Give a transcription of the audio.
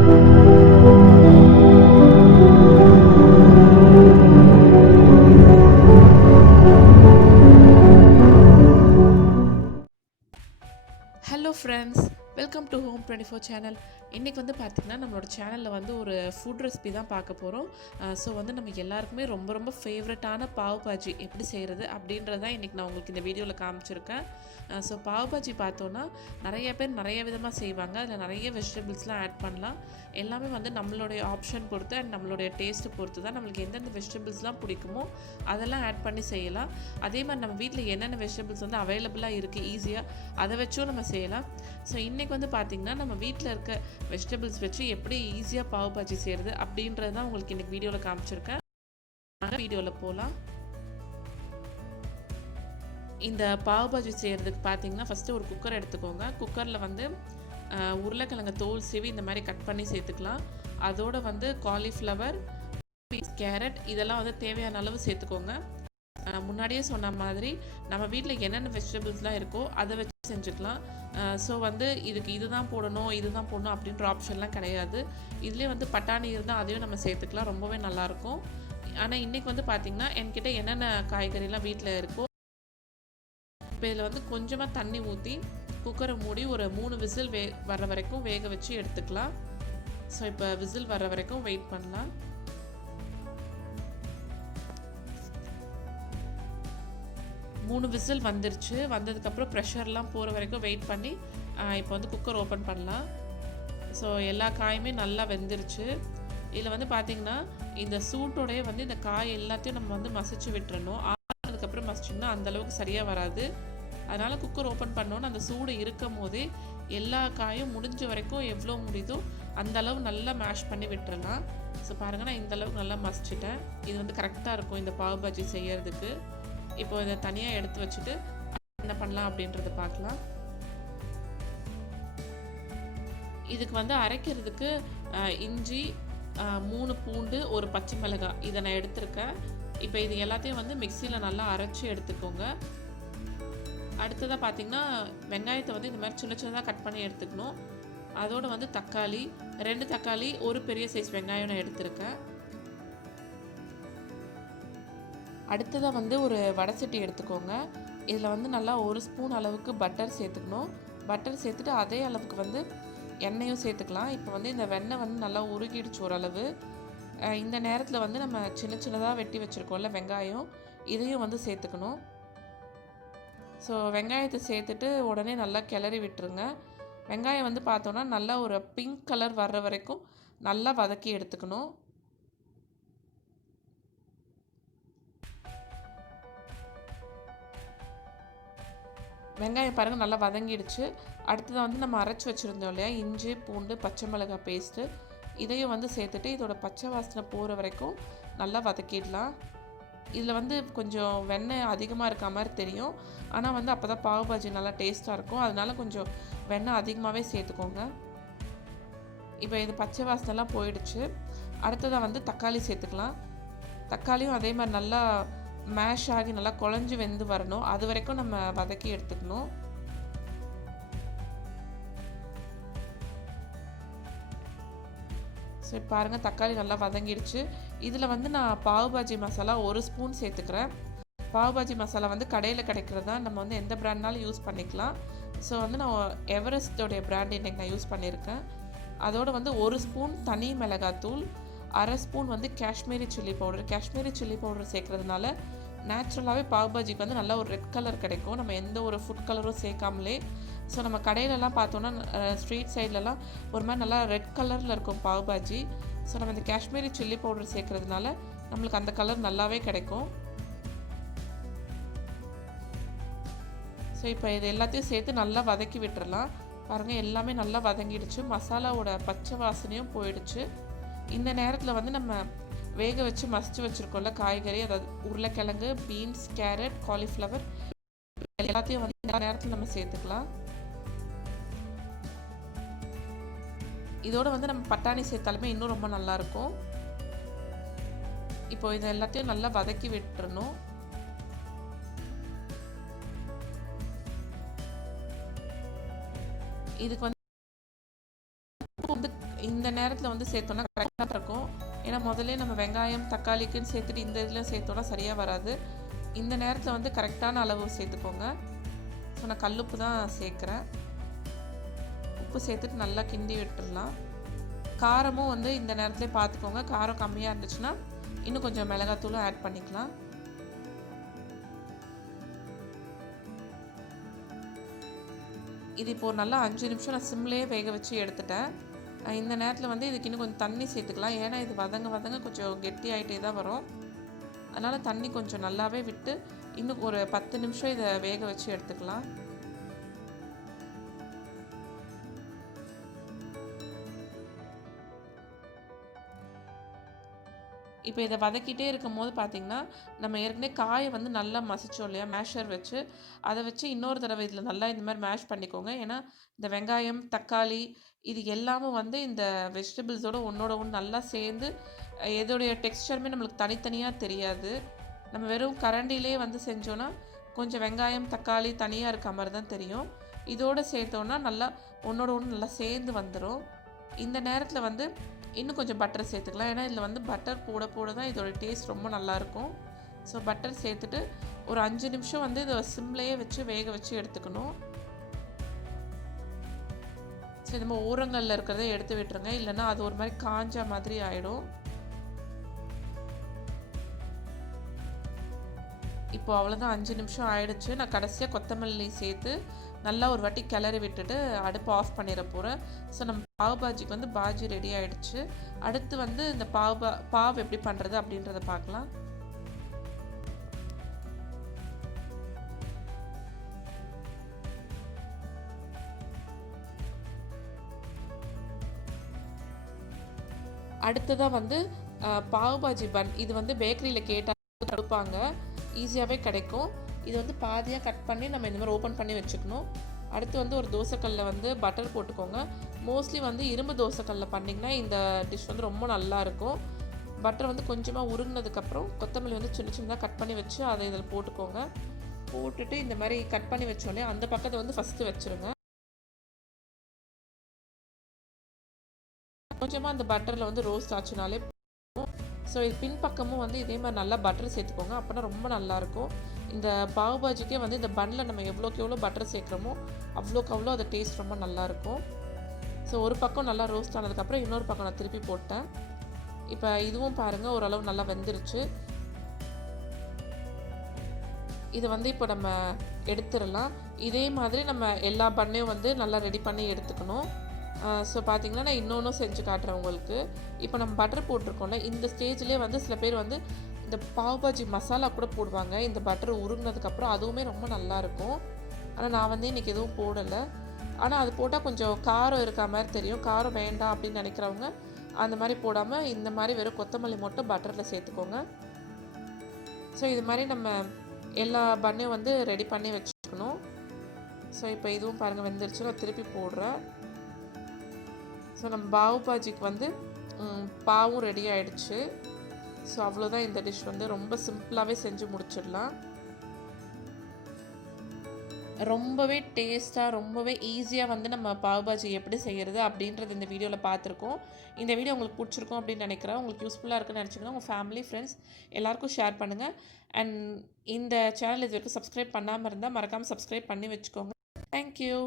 Hello friends, welcome to home 24 channel. இன்றைக்கி வந்து பார்த்திங்கன்னா நம்மளோட சேனலில் வந்து ஒரு ஃபுட் ரெசிபி தான் பார்க்க போகிறோம். ஸோ வந்து நம்ம எல்லாருக்குமே ரொம்ப ரொம்ப ஃபேவரட்டான பாவ் பாஜி எப்படி செய்கிறது அப்படின்றது தான் இன்றைக்கி நான் உங்களுக்கு இந்த வீடியோவில் காமிச்சிருக்கேன். ஸோ பாவ் பாஜி பார்த்தோன்னா நிறைய பேர் நிறைய விதமாக செய்வாங்க. அதில் நிறைய வெஜிடபிள்ஸ்லாம் ஆட் பண்ணலாம். எல்லாமே வந்து நம்மளுடைய ஆப்ஷன் பொறுத்து அண்ட் நம்மளுடைய டேஸ்ட்டு பொறுத்து தான் நம்மளுக்கு எந்தெந்த வெஜிடபிள்ஸ்லாம் பிடிக்குமோ அதெல்லாம் ஆட் பண்ணி செய்யலாம். அதே மாதிரி நம்ம வீட்டில் என்னென்ன வெஜிடபிள்ஸ் வந்து அவைலபிளாக இருக்குது ஈஸியாக அதை வச்சும் நம்ம செய்யலாம். ஸோ இன்றைக்கி வந்து பார்த்திங்கன்னா நம்ம வீட்டில் இருக்க வெஜிடபிள்ஸ் வச்சு எப்படி ஈஸியாக பாவ் பாஜி செய்கிறது அப்படின்றது தான் உங்களுக்கு இன்றைக்கி வீடியோவில் காமிச்சிருக்கேன். வீடியோவில் போகலாம். இந்த பாவ் பாஜி செய்கிறதுக்கு பார்த்தீங்கன்னா ஃபஸ்ட்டு ஒரு குக்கர் எடுத்துக்கோங்க. குக்கரில் வந்து உருளைக்கிழங்கு தோல் சீவி இந்த மாதிரி கட் பண்ணி சேர்த்துக்கலாம். அதோடு வந்து காலிஃப்ளவர், கேரட் இதெல்லாம் வந்து தேவையான அளவு சேர்த்துக்கோங்க. முன்னாடியே சொன்ன மாதிரி நம்ம வீட்டில் என்னென்ன வெஜிடபிள்ஸ்லாம் இருக்கோ அதை வச்சு செஞ்சுக்கலாம். ஸோ வந்து இதுக்கு இதுதான் போடணும் அப்படின்ற ஆப்ஷன்லாம் கிடையாது. இதுலேயே வந்து பட்டாணி இருந்தால் அதையும் நம்ம சேர்த்துக்கலாம், ரொம்பவே நல்லாயிருக்கும். ஆனால் இன்றைக்கி வந்து பார்த்திங்கன்னா என்கிட்ட என்னென்ன காய்கறிலாம் வீட்டில் இருக்கோ இப்போ இதில் வந்து கொஞ்சமாக தண்ணி ஊற்றி குக்கரை மூடி ஒரு 3 விசில் வர்ற வரைக்கும் வேக வச்சு எடுத்துக்கலாம். ஸோ இப்போ விசில் வர்ற வரைக்கும் வெயிட் பண்ணலாம். மூணு விசில் வந்துருச்சு. வந்ததுக்கப்புறம் ப்ரெஷர்லாம் போகிற வரைக்கும் வெயிட் பண்ணி இப்போ வந்து குக்கர் ஓப்பன் பண்ணலாம். ஸோ எல்லா காயுமே நல்லா வெந்துருச்சு. இதில் வந்து பார்த்திங்கன்னா இந்த சூட்டோடைய வந்து இந்த காய் எல்லாத்தையும் நம்ம வந்து மசிச்சு விட்டுறணும். ஆனதுக்கப்புறம் மசிச்சிங்கன்னா அந்தளவுக்கு சரியாக வராது. அதனால் குக்கர் ஓப்பன் பண்ணோன்னு அந்த சூடு இருக்கும் போதே எல்லா காயும் முடிஞ்ச வரைக்கும் எவ்வளோ முடியுதோ அந்தளவு நல்லா மேஷ் பண்ணி விட்டுறலாம். ஸோ பாருங்கள், நான் இந்தளவுக்கு நல்லா மசிச்சிட்டேன். இது வந்து கரெக்டாக இருக்கும் இந்த பாவ் பாஜி செய்யறதுக்கு. இப்போ இதை தனியாக எடுத்து வச்சுட்டு என்ன பண்ணலாம் அப்படின்றத பார்க்கலாம். இதுக்கு வந்து அரைக்கிறதுக்கு இஞ்சி, 3 பூண்டு, ஒரு பச்சை மிளகாய் இதை நான் எடுத்திருக்கேன். இப்போ இது எல்லாத்தையும் வந்து மிக்சியில் நல்லா அரைச்சி எடுத்துக்கோங்க. அடுத்ததாக பார்த்திங்கன்னா வெங்காயத்தை வந்து இந்த மாதிரி சின்ன சின்னதாக கட் பண்ணி எடுத்துக்கணும். அதோடு வந்து தக்காளி, 2 தக்காளி, ஒரு பெரிய சைஸ் வெங்காயம் நான் எடுத்திருக்கேன். அடுத்ததாக வந்து ஒரு வடை சட்டி எடுத்துக்கோங்க. இதில் வந்து நல்லா 1 ஸ்பூன் அளவுக்கு பட்டர் சேர்த்துக்கணும். பட்டர் சேர்த்துட்டு அதே அளவுக்கு வந்து எண்ணெயும் சேர்த்துக்கலாம். இப்போ வந்து இந்த வெண்ணெய் வந்து நல்லா உருகிடுச்சு ஓரளவு. இந்த நேரத்தில் வந்து நம்ம சின்ன சின்னதாக வெட்டி வச்சுருக்கோம்ல வெங்காயம், இதையும் வந்து சேர்த்துக்கணும். ஸோ வெங்காயத்தை சேர்த்துட்டு உடனே நல்லா கிளறி விட்டுருங்க. வெங்காயம் வந்து பார்த்தோன்னா நல்லா ஒரு பிங்க் கலர் வர்ற வரைக்கும் நல்லா வதக்கி எடுத்துக்கணும். வெங்காயம் பாருங்கள் நல்லா வதங்கிடுச்சு. அடுத்ததாக வந்து நம்ம அரைச்சி வச்சுருந்தோம் இல்லையா இஞ்சி, பூண்டு, பச்சை மிளகாய் பேஸ்ட்டு, இதையும் வந்து சேர்த்துட்டு இதோட பச்சை வாசனை போகிற வரைக்கும் நல்லா வதக்கிடலாம். இதில் வந்து கொஞ்சம் வெண்ணெய் அதிகமாக இருக்க மாதிரி தெரியும். ஆனால் வந்து அப்போ தான் பாவ் பாஜி நல்லா டேஸ்ட்டாக இருக்கும். அதனால கொஞ்சம் வெண்ணெய் அதிகமாகவே சேர்த்துக்கோங்க. இப்போ இது பச்சை வாசனைலாம் போயிடுச்சு. அடுத்ததாக வந்து தக்காளி சேர்த்துக்கலாம். தக்காளியும் அதே மாதிரி நல்லா மேஷ் ஆகி நல்லா குழஞ்சி வெந்து வரணும். அது வரைக்கும் நம்ம வதக்கி எடுத்துக்கணும். சரி பாருங்கள், தக்காளி நல்லா வதங்கிடுச்சு. இதில் வந்து நான் பாவ் பாஜி மசாலா 1 ஸ்பூன் சேர்த்துக்கிறேன். பாவ் பாஜி மசாலா வந்து கடையில் கிடைக்கிறதா, நம்ம வந்து எந்த பிராண்ட்னாலும் யூஸ் பண்ணிக்கலாம். ஸோ வந்து நான் எவரெஸ்டோடைய பிராண்ட் இன்றைக்கி நான் யூஸ் பண்ணியிருக்கேன். அதோடு வந்து 1 ஸ்பூன் தனி மிளகாத்தூள், 1/2 ஸ்பூன் வந்து Kashmiri chilli powder. Kashmiri chilli powder சேர்க்குறதுனால நேச்சுரலாகவே பாவ் பாஜிக்கு வந்து நல்ல ஒரு ரெட் கலர் கிடைக்கும், நம்ம எந்த ஒரு ஃபுட் கலரும் சேர்க்காமலே. ஸோ நம்ம கடையிலலாம் பார்த்தோன்னா ஸ்ட்ரீட் சைட்லலாம் ஒரு மாதிரி நல்லா ரெட் கலரில் இருக்கும் பாவ் பாஜி. ஸோ நம்ம இந்த காஷ்மீரி சில்லி பவுடர் சேர்க்குறதுனால நம்மளுக்கு அந்த கலர் நல்லாவே கிடைக்கும். ஸோ இப்போ இது எல்லாத்தையும் சேர்த்து நல்லா வதக்கி விட்டுறலாம். பாருங்கள், எல்லாமே நல்லா வதங்கிடுச்சு. மசாலாவோட பச்சை வாசனையும் போயிடுச்சு. இந்த நேரத்தில் வந்து நம்ம வேக வச்சு மசிச்சு வச்சுருக்கோம்ல காய்கறி, அதாவது உருளைக்கிழங்கு, பீன்ஸ், கேரட், காலிஃப்ளவர் எல்லாத்தையும் வந்து இந்த நேரத்தில் நம்ம சேர்த்துக்கலாம். இதோட வந்து நம்ம பட்டாணி சேர்த்தாலுமே இன்னும் ரொம்ப நல்லாயிருக்கும். இப்போ இது எல்லாத்தையும் நல்லா வதக்கி விட்டுறணும். இதுக்கு வந்து இந்த நேரத்தில் வந்து சேர்த்தோன்னா கரெக்டாக இருக்கும். ஏன்னா முதல்ல நம்ம வெங்காயம் தக்காளிக்குன்னு சேர்த்துட்டு இந்த இதில் சேர்த்தோன்னா சரியாக வராது. இந்த நேரத்தில் வந்து கரெக்டான அளவு சேர்த்துக்கோங்க. ஸோ நான் கல்லுப்பு தான் சேர்க்குறேன். உப்பு சேர்த்துட்டு நல்லா கிண்டி விட்டுடலாம். காரமும் வந்து இந்த நேரத்துலேயே பார்த்துக்கோங்க. காரம் கம்மியாக இருந்துச்சுன்னா இன்னும் கொஞ்சம் மிளகாத்தூளும் ஆட் பண்ணிக்கலாம். இது இப்போது நல்லா 5 நிமிஷம் நான் சிம்லேயே வேக வச்சு எடுத்துட்டேன். இந்த நேரத்தில் வந்து இதுக்கு இன்னும் கொஞ்சம் தண்ணி சேர்த்துக்கலாம். ஏன்னா இது வதங்க கொஞ்சம் கெட்டி ஆகிட்டே தான் வரும். அதனால் தண்ணி கொஞ்சம் நல்லாவே விட்டு இன்னும் ஒரு 10 நிமிஷம் இதை வேக வச்சு எடுத்துக்கலாம். இப்போ இதை வதக்கிட்டே இருக்கும்போது பார்த்திங்கன்னா, நம்ம ஏற்கனவே காயை வந்து நல்லா மசிச்சோம் இல்லையா மேஷர் வச்சு, அதை வச்சு இன்னொரு தடவை இதில் நல்லா இந்த மாதிரி மேஷ் பண்ணிக்கோங்க. ஏன்னா இந்த வெங்காயம் தக்காளி இது எல்லாமும் வந்து இந்த வெஜிடபிள்ஸோட ஒன்றோட ஒன்று நல்லா சேர்ந்து எதோடைய டெக்ஸ்சருமே நம்மளுக்கு தனித்தனியாக தெரியாது. நம்ம வெறும் கரண்டிலே வந்து செஞ்சோன்னா கொஞ்சம் வெங்காயம் தக்காளி தனியாக இருக்க மாதிரி தான் தெரியும். இதோடு சேர்த்தோன்னா நல்லா ஒன்றோட ஒன்று நல்லா சேர்ந்து வந்துடும். இந்த நேரத்தில் வந்து இன்னும் கொஞ்சம் பட்டர் சேர்த்துக்கலாம். ஏன்னா இதில் வந்து பட்டர் போட தான் இதோட டேஸ்ட் ரொம்ப நல்லாயிருக்கும். ஸோ பட்டர் சேர்த்துட்டு ஒரு 5 நிமிஷம் வந்து இதை சிம்லேயே வச்சு வேக வச்சு எடுத்துக்கணும். சரி, நம்ம ஓரங்களில் இருக்கிறத எடுத்து விட்டுருங்க, இல்லைன்னா அது ஒரு மாதிரி காஞ்ச மாதிரி ஆகிடும். இப்போ அவ்வளோதான், 5 நிமிஷம் ஆயிடுச்சு. நான் கடைசியாக கொத்தமல்லி சேர்த்து நல்லா ஒரு வாட்டி கிளறி விட்டுட்டு அடுப்பு ஆஃப் பண்ணிட போகிறேன். ஸோ நம்ம பாவ் பாஜிக்கு வந்து பாஜி ரெடி ஆகிடுச்சு. அடுத்து வந்து இந்த பாவ் எப்படி பண்ணுறது அப்படின்றத பார்க்கலாம். அடுத்ததாக வந்து பாவ் பாஜி பன். இது வந்து பேக்கரியில் கேட்டால் கொடுப்பாங்க, ஈஸியாகவே கிடைக்கும். இது வந்து பாதியாக கட் பண்ணி நம்ம இந்த மாதிரி ஓப்பன் பண்ணி வச்சுக்கணும். அடுத்து வந்து ஒரு தோசைக்கல்லில் வந்து பட்டர் போட்டுக்கோங்க. மோஸ்ட்லி வந்து இரும்பு தோசைக்கல்லில் பண்ணிங்கன்னா இந்த டிஷ் வந்து ரொம்ப நல்லாயிருக்கும். பட்டர் வந்து கொஞ்சமாக உருகினதுக்கப்புறம் கொத்தமல்லி வந்து சின்ன சின்னதாக கட் பண்ணி வச்சு அதை இதில் போட்டுக்கோங்க. போட்டுட்டு இந்த மாதிரி கட் பண்ணி வச்சோடனே அந்த பக்கத்தை வந்து ஃபஸ்ட்டு வச்சுருங்க. கொஞ்சமாக அந்த பட்டரில் வந்து ரோஸ்ட் ஆச்சுனாலே. ஸோ இது பின்பக்கமும் வந்து இதே மாதிரி நல்லா பட்டர் சேர்த்துக்கோங்க. அப்போனா ரொம்ப நல்லாயிருக்கும். இந்த பாவ் பாஜிக்கே வந்து இந்த பன்னில் நம்ம எவ்வளோக்கு எவ்வளோ பட்டர் சேர்க்குறோமோ அவ்வளோக்கு அவ்வளோ அது டேஸ்ட் ரொம்ப நல்லாயிருக்கும். ஸோ ஒரு பக்கம் நல்லா ரோஸ்ட் ஆனதுக்கப்புறம் இன்னொரு பக்கம் நான் திருப்பி போட்டேன். இப்போ இதுவும் பாருங்கள் ஓரளவு நல்லா வெந்துருச்சு. இதை வந்து இப்போ நம்ம எடுத்துடலாம். இதே மாதிரி நம்ம எல்லா பண்ணையும் வந்து நல்லா ரெடி பண்ணி எடுத்துக்கணும். ஸோ பார்த்திங்கன்னா நான் இன்னொன்றும் செஞ்சு காட்டுறேன் உங்களுக்கு. இப்போ நம்ம பட்டர் போட்டிருக்கோம்ல, இந்த ஸ்டேஜ்லேயே வந்து சில பேர் வந்து இந்த பாவ் பாஜி மசாலா கூட போடுவாங்க. இந்த பட்டர் உருங்கினதுக்கப்புறம் அதுவுமே ரொம்ப நல்லாயிருக்கும். ஆனால் நான் வந்து இன்றைக்கி எதுவும் போடலை. ஆனால் அது போட்டால் கொஞ்சம் காரம் இருக்க மாதிரி தெரியும். காரம் வேண்டாம் அப்படின்னு நினைக்கிறவங்க அந்த மாதிரி போடாமல் இந்த மாதிரி வெறும் கொத்தமல்லி மட்டும் பட்டரில் சேர்த்துக்கோங்க. ஸோ இது மாதிரி நம்ம எல்லா பண்ணையும் வந்து ரெடி பண்ணி வச்சுக்கணும். ஸோ இப்போ இதுவும் பாருங்கள் வெந்துருச்சு. நான் திருப்பி போடுறேன். ஸோ நம்ம பாவ் பாஜிக்கு வந்து பாவும் ரெடி ஆகிடுச்சு. ஸோ அவ்வளோதான், இந்த டிஷ் வந்து ரொம்ப சிம்பிளாகவே செஞ்சு முடிச்சிடலாம். ரொம்பவே டேஸ்ட்டாக ரொம்பவே ஈஸியாக வந்து நம்ம பாவ் பாஜி எப்படி செய்கிறது அப்படின்றது இந்த வீடியோவில் பார்த்துருக்கோம். இந்த வீடியோ உங்களுக்கு பிடிச்சிருக்கும் அப்படின்னு நினைக்கிறேன். உங்களுக்கு யூஸ்ஃபுல்லாக இருக்குன்னு நினச்சிங்கன்னா உங்கள் ஃபேமிலி ஃப்ரெண்ட்ஸ் எல்லாேருக்கும் ஷேர் பண்ணுங்கள். அண்ட் இந்த சேனல் இது வரைக்கும் சப்ஸ்கிரைப் பண்ணாமல் இருந்தால் மறக்காமல் சப்ஸ்கிரைப் பண்ணி வச்சுக்கோங்க. தேங்க்யூ.